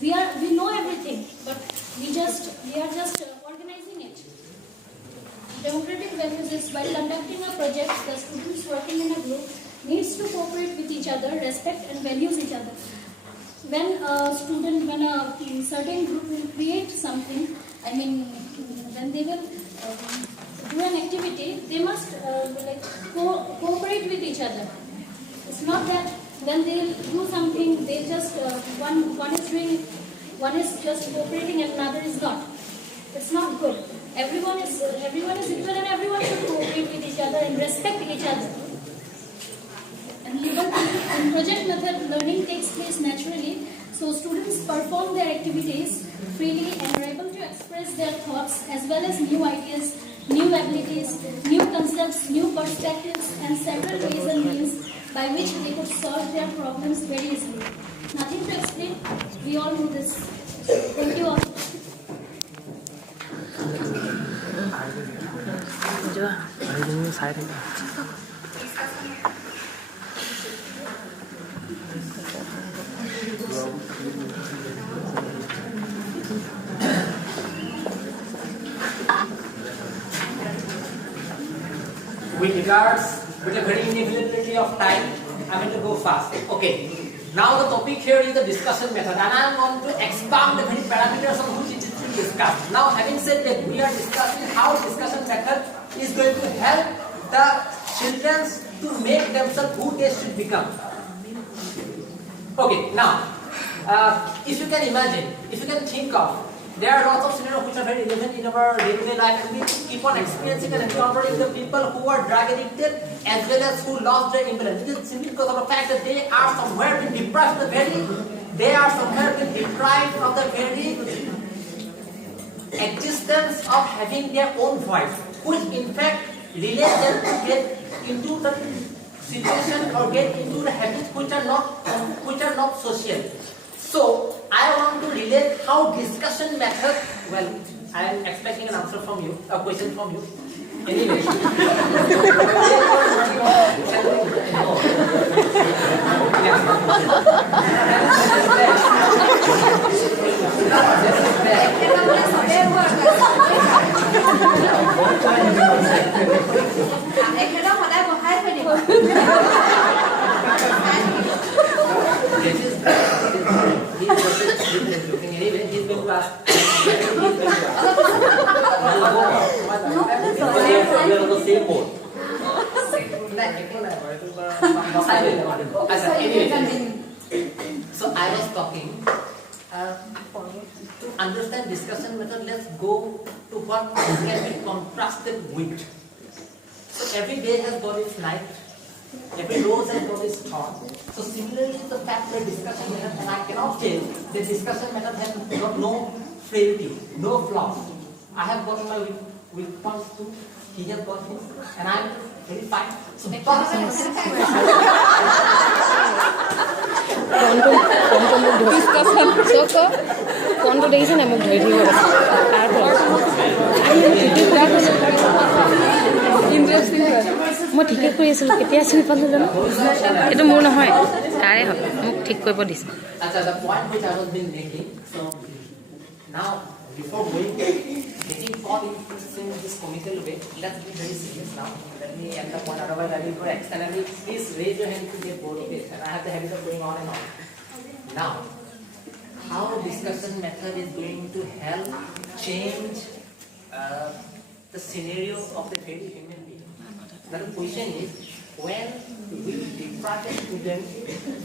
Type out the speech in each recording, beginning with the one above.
We know everything, but we are just organizing it. Democratic values is while conducting a project, the students working in a group needs to cooperate with each other, respect and values each other. When a certain group will create something, when they will do an activity, they must cooperate with each other. It's not that when they will do something, they just one is just cooperating and another is not. It's not good. Everyone is equal and everyone should cooperate with each other and respect each other. And in project method, learning takes place naturally, so students perform their activities freely and are able to express their thoughts as well as new ideas, new abilities, new concepts, new perspectives, and several ways and means by which they could solve their problems very easily. Nothing to explain, we all know this. Thank you all. With a very inevitability of time, I'm going to go fast. Okay. Now the topic here is the discussion method, and I am going to expand the very parameters on which it is to be discussed. Now, having said that, we are discussing how discussion method is going to help the children to make themselves who they should become. Okay. Now, if you can imagine, if you can think of, there are lots of scenarios which are very relevant in our day-to-day life, and we keep on experiencing and encountering the people who are drug addicted as well as who lost their independence. This is simply because of the fact that they are somewhere being deprived of the very existence of having their own voice, which in fact relates them to get into the situation or get into the habits which are not social. So I want to relate how discussion method. Well, I am expecting an answer from you, a question from you. Anyway. So I was talking to understand discussion method. Let's go to what can be contrasted with. So every day has got its night, every rose has got its thorn. So similarly, the fact that discussion method, and I cannot say the discussion method has got no frailty, no flaws. I have got my weak points too. He has got his, and I am very fine. So মই ঠিকে কৰি আছিলোঁ কেতিয়া চিনি পালোঁ জানো এইটো মোৰ নহয় তাৰে হয় মোক ঠিক কৰিব দিছে the point which I was been making. So now before getting caught in this comical way, let's be very serious now. Let me end the point, otherwise I will go externally. Please raise your hand if you get bored of it, and I have the habit of going on and on. Now, how discussion method is going to help change the scenario of the very human being. Now the question is, when we deprive a student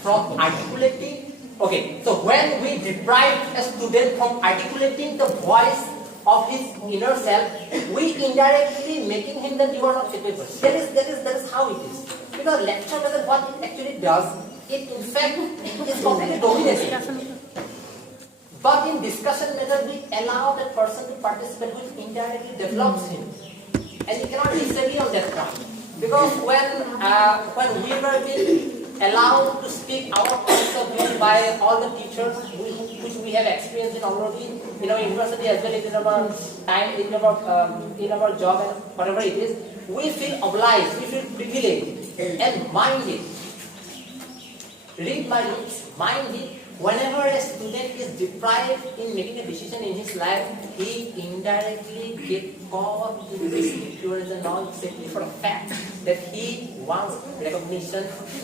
from articulating, okay, so when we deprive a student from articulating the voice of his inner self, we indirectly making him that you are not capable. That is how it is. Because lecture method, what it actually does, it in fact is completely dominating. But in discussion method, we allow that person to participate, which indirectly develops him. And you cannot disagree on that point. Because when we were being allowed to speak our points of view by all the teachers, which we have experienced already in our university as well as in our time, in our job and whatever it is, we feel obliged, we feel privileged, and mind it. Read my lips, mind it. Whenever a student is deprived in making a decision in his life, he indirectly get caught in this secularism now simply for the fact that he wants recognition,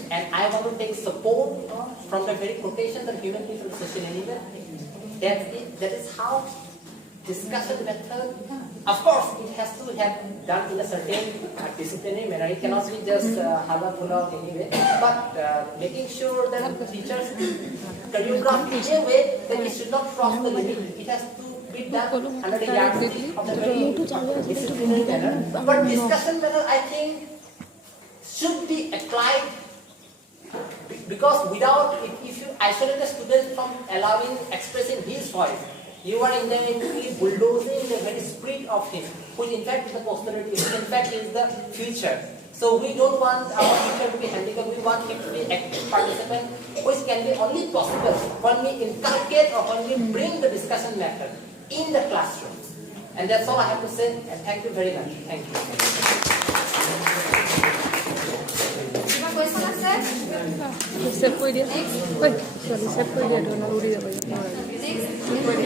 and I want to take support from the very quotation that human beings are social animal. That is how discussion method, of course, it has to have done in a certain disciplinary manner. It cannot be just hala pula anyway. But making sure that teachers choreograph in a way that it should not cross the limit. It has to be done under the yardstick of the very disciplinary manner. But discussion method, I think, should be applied, because without, if you isolate the student from allowing expressing his voice, you are indirectly bulldozing the very spirit of him, which in fact is the posterity, which in fact is the future. So we don't want our future to be handicapped, we want him to be active participant, which can be only possible when we inculcate or when we bring the discussion method in the classroom. And that's all I have to say, and thank you very much. Thank you. Save কৰি দিয়া ঐ ছোৱালী save কৰি দিয়া ধৰণৰ উৰি যাব